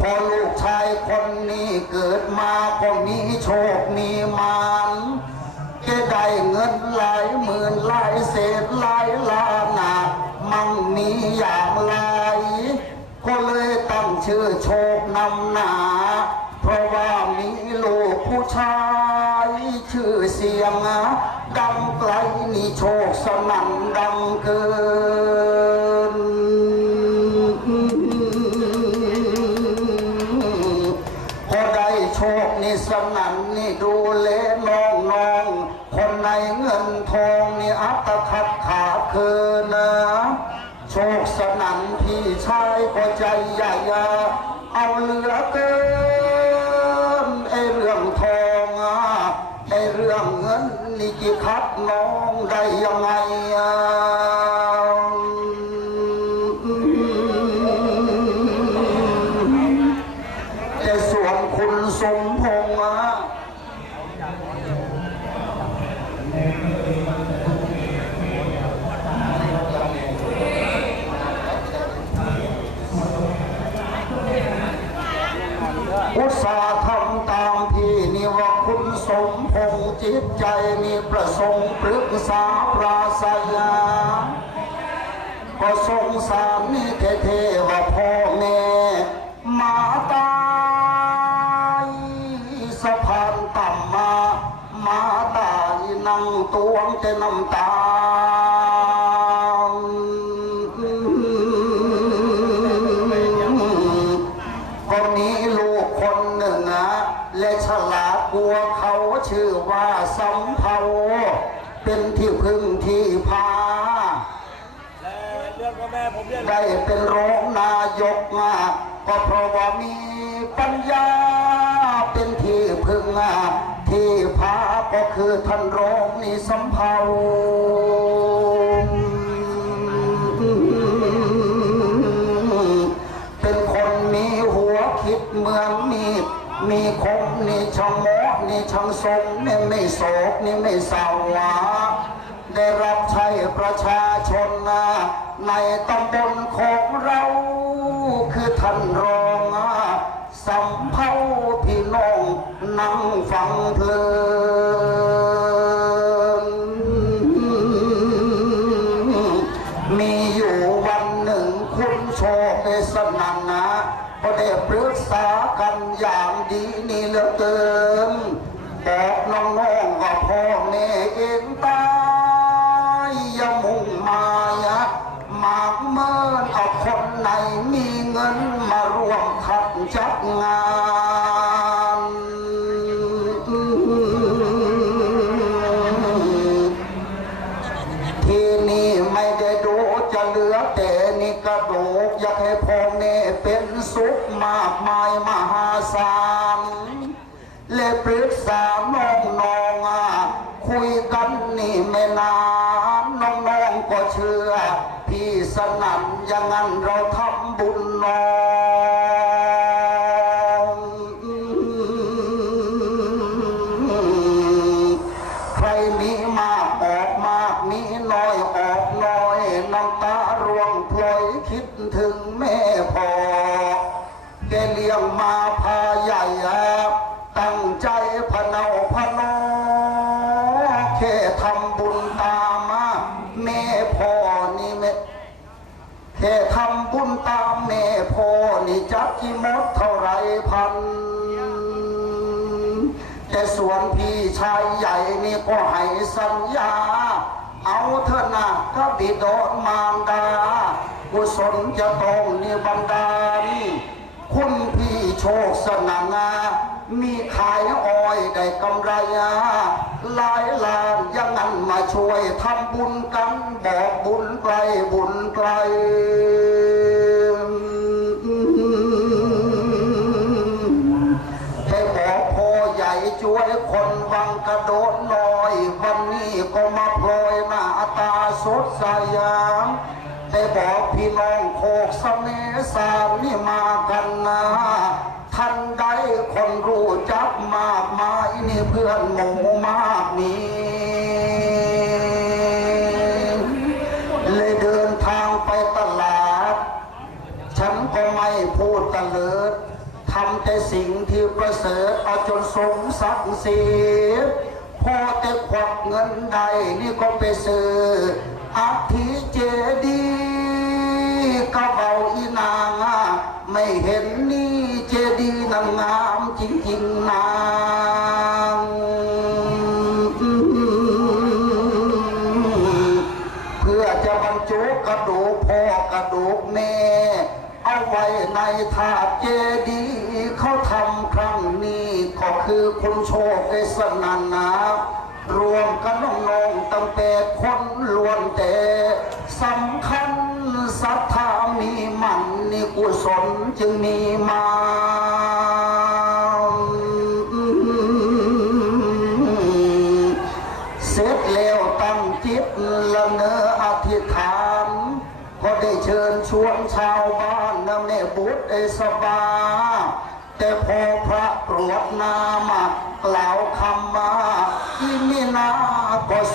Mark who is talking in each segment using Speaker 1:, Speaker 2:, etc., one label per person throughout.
Speaker 1: พอลูกชายคนนี้เกิดมาก็มีโชค มีมานจะได้เงินหลายหมื่นหลายเศษหลายล้านนามั่งมีอย่างไรก็เลยตั้งชื่อโชคนำหนา เพราะว่ามีลูกผู้ชายชื่อเสียงดังไกลนี่โชคสนั่นดังเกิน คืนนะโชคสนันพี่ชายก็ใจใหญ่เอาเหลือเกินไอเรื่องทองไอเรื่องเงินนี่กี่ครับน้องได้ยังไงอะ ปรึกษาปราศยาก็สงสา ได้เป็นรองนายกมาก็เพราะว่ามีปัญญาเป็นที่พึ่งที่พาก็คือท่านรองนี่สำเภาเป็นคนมีหัวคิดเมืองมีมีคมนี่ช่างโมนี่ช่างทรงนี่ไม่โศกนี่ไม่เศร้าวา ได้รับใช้ประชาชนนะในตำบลของเรา คือท่านรองสำเภาพี่น้องนั่งฟังเพลินมีอยู่วันหนึ่งคุณโชคได้สนันนะก็ได้ปรึกษากันอย่างดีนี่เหลือเกินบอกน้อง นั่ ชายใหญ่นี่ก็ให้สัญญา เอาเถอะนะก็บิดอนมารดากุศลจะต้องนิบันดาลคุณพี่โชคสนางามีขายอ้อยได้กำไรหลายล้านยังงั้นมาช่วยทำบุญกัน บอกบุญไกลบุญไกล สดใสยามให้บอกพี่น้องโคกสเมสามนี่มากันนะท่านใดคนรู้จักมากมายนี่เพื่อนหมู่มากมีเลยเดินทางไปตลาด ฉันก็ไม่พูดตะเลิดทำแต่สิ่งที่ประเสริฐเอาจนสมศักดิ์ศรี พอแต่ควักเงินใดนี่ก็ไปซื้ออัฐิเจดีย์ก็เบาอีนางไม่เห็นนี่เจดีย์นางงามจริงๆนางเพื่อจะบรรจุกระดูกพ่อกระดูกแม่ เอาไว้ในถาดเจดีย์เขาทำคร คือคุณโชคเอสนันนารวมกันน้องๆตั้งแต่คนล้วนแต่สำคัญศรัทธามีมันนี่กุศลจึงมีมา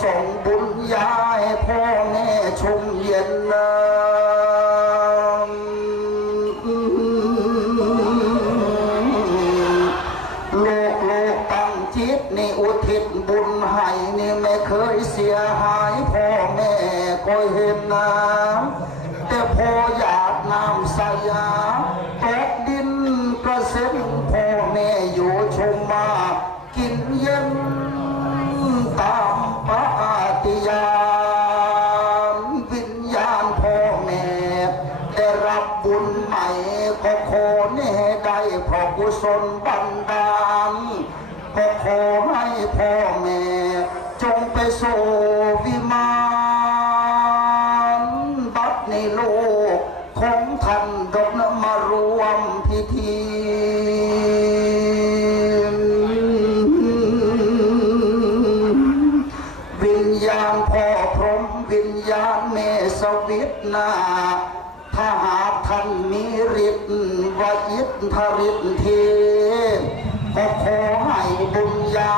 Speaker 1: ส่งบุญยาให้พ่อแม่ชมเย็นเลยโลกโลกตั้งจิตนี่อุทิศบุญให้นี่ไม่เคยเสียหายพ่อแม่ก็เห็นน้ำแต่พ่ออยากน้ำสยา ญาณพ่อพรหมวิญญาณเมสวิตนาถ้าหากท่านมีฤทธิ์วิทธฤทธิ์เทพก็ขอให้บุญญา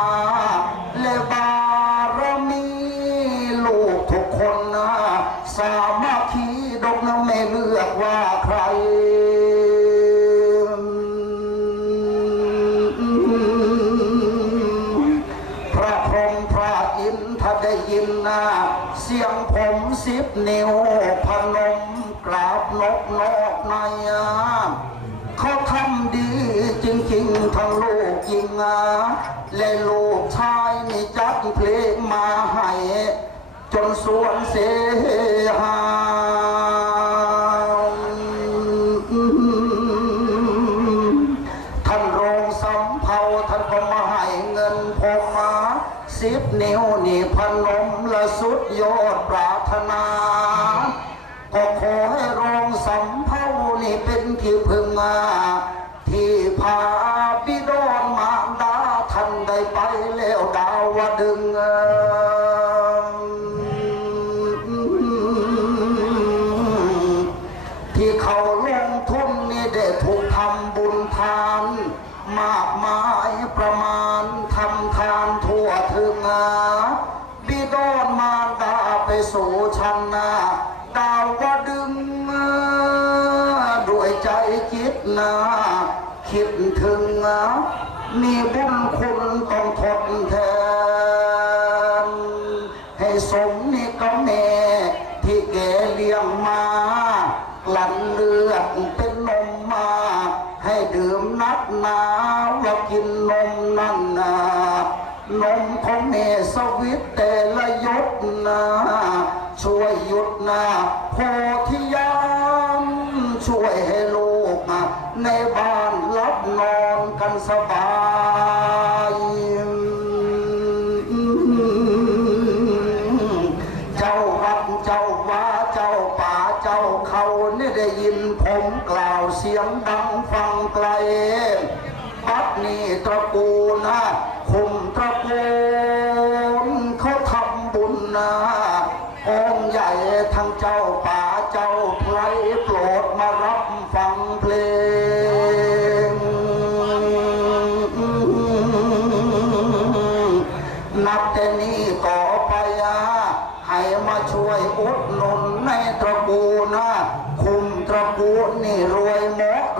Speaker 1: นิ้วพนมกราบนกนอกในอะเขาทำดีจริงๆทั้งลูกยิงอาและลูกชายนี่จัดเพลงมาให้ จนสวนเสหา ประมาณทำทานทั่วถึงนาบิดอนมารดาไปสู่ชันนาดาวก็ดึงด้วยใจคิดนาคิดถึงนะมีบุญคุณ อ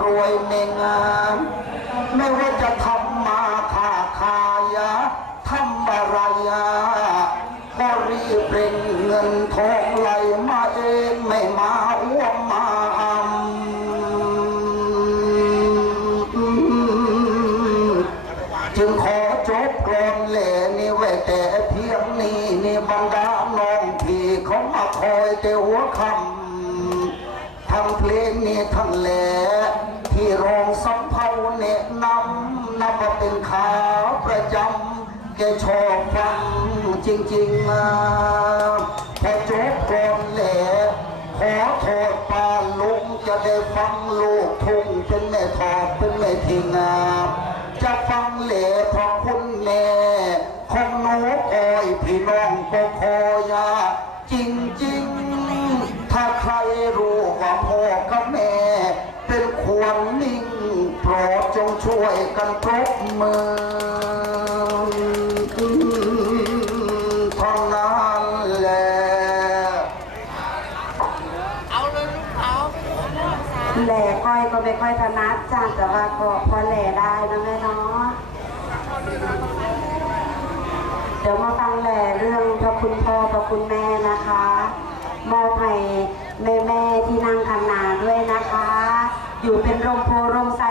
Speaker 1: vui nên จริงนะแค่จบคนแหล่ขอโทษปาลุงจะได้ฟังลูกทุ่งเป็นแม่ทอดเป็นแม่ทิงนะจะฟังเหล่เพราะคุณแม่ของหนูคอยพี่น้องก็คอยาจริงจริงถ้าใครรู้ว่าพ่อกับแม่ เป็นควรนิ่งโปรดจงช่วยกันปรบมือ
Speaker 2: ค่อยถนัดจ้าแต่ว่าก็พอแหล่ได้นะแม่เนาะเดี๋ยวมาฟังแหล่เรื่องพระคุณพ่อพระคุณแม่นะคะมอบให้แม่แม่ที่นั่งทำนาด้วยนะคะ อยู่เป็นร่มโพร่มไท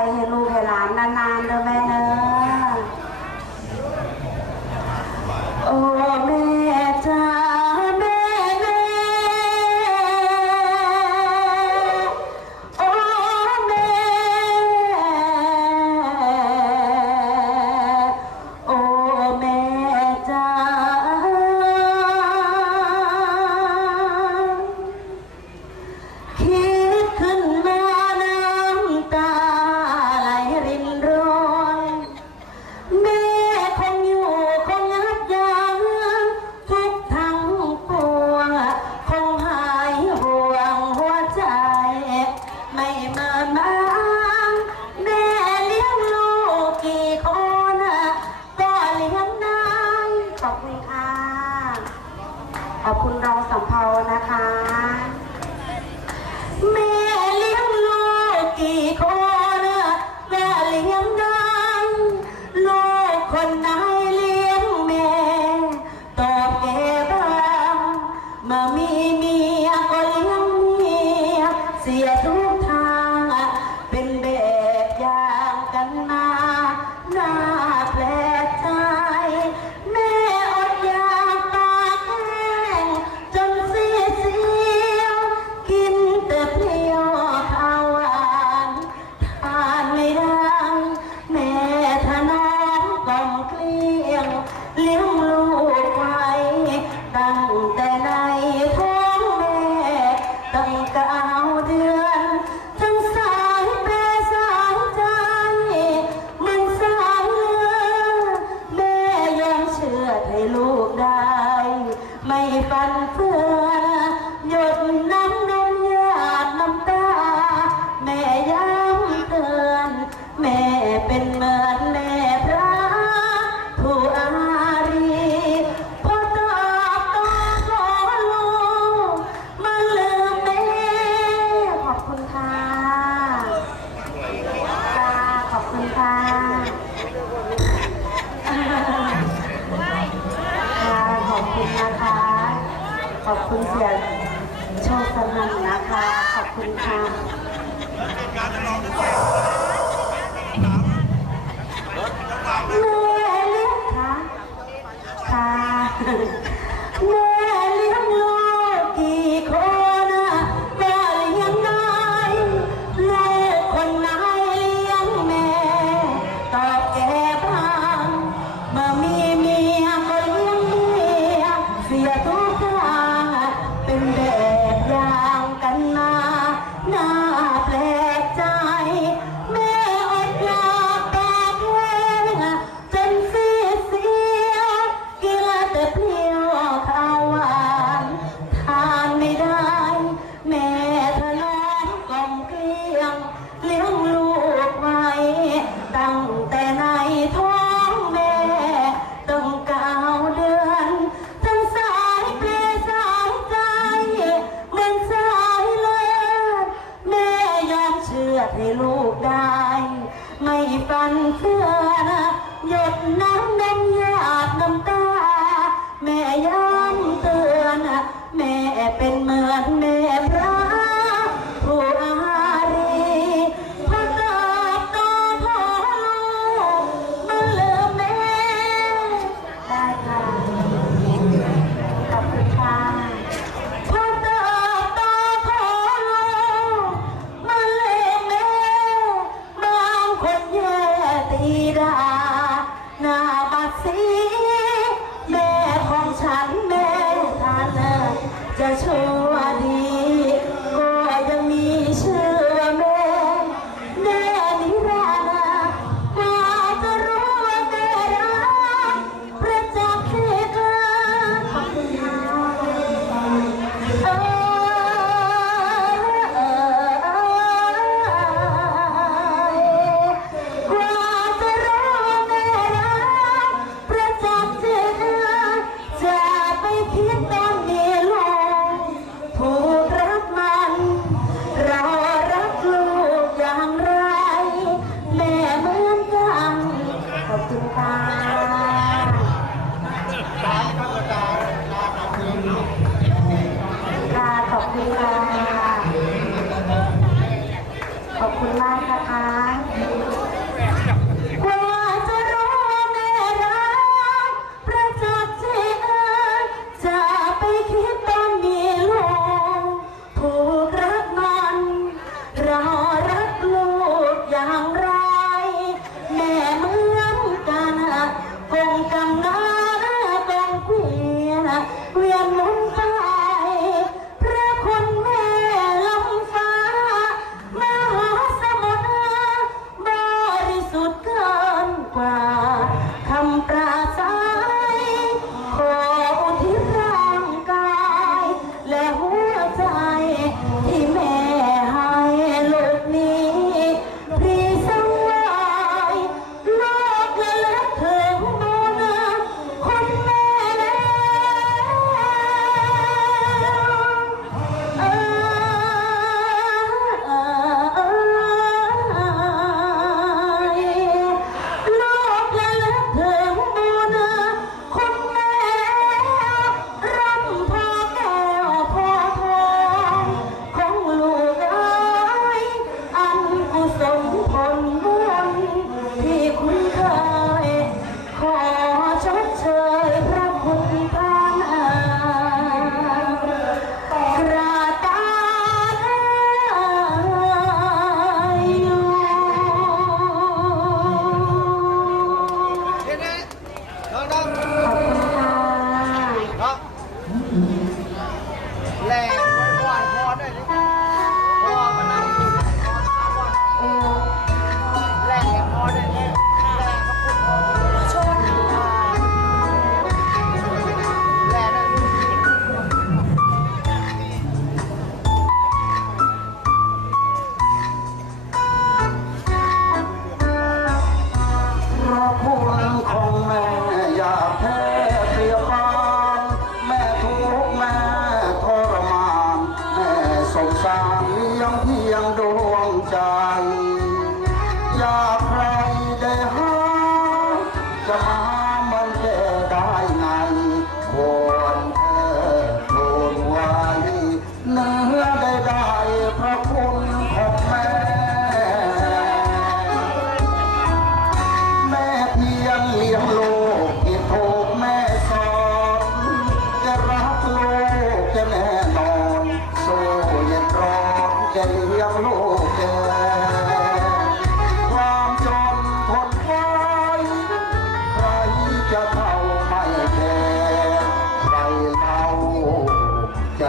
Speaker 2: ปันเพื่อหยดน้ำดำหยาดน้ำตา แม่ย้ำเตือน แม่เป็นเหมือนแม่
Speaker 3: 回来。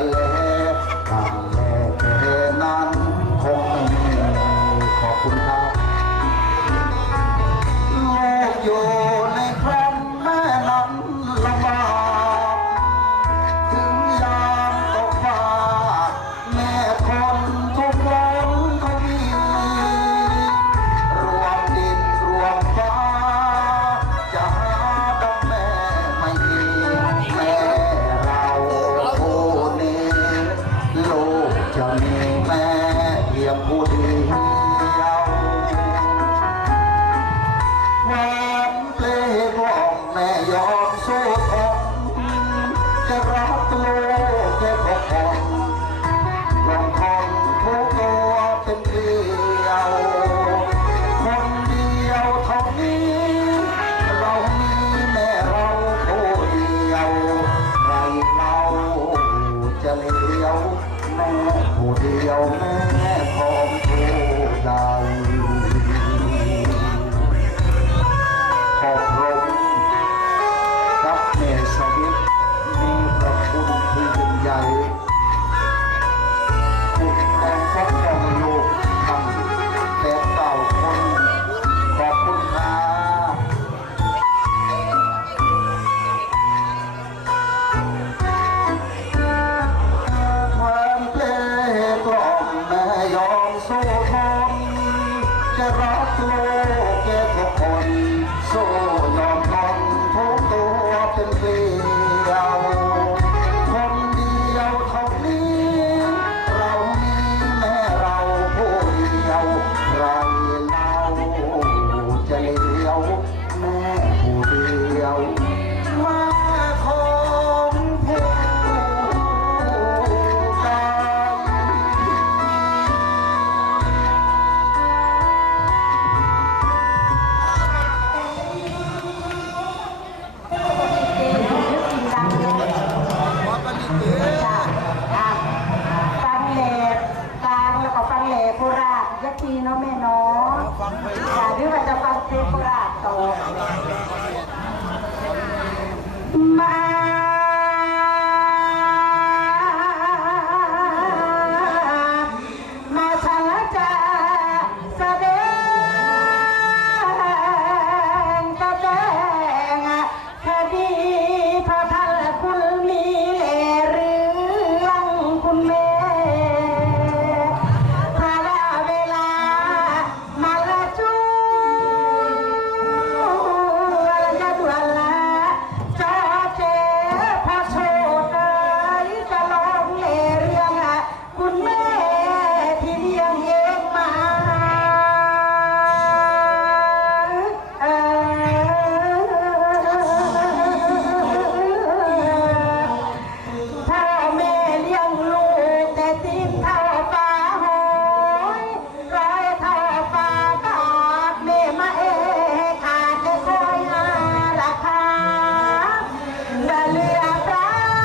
Speaker 1: 来。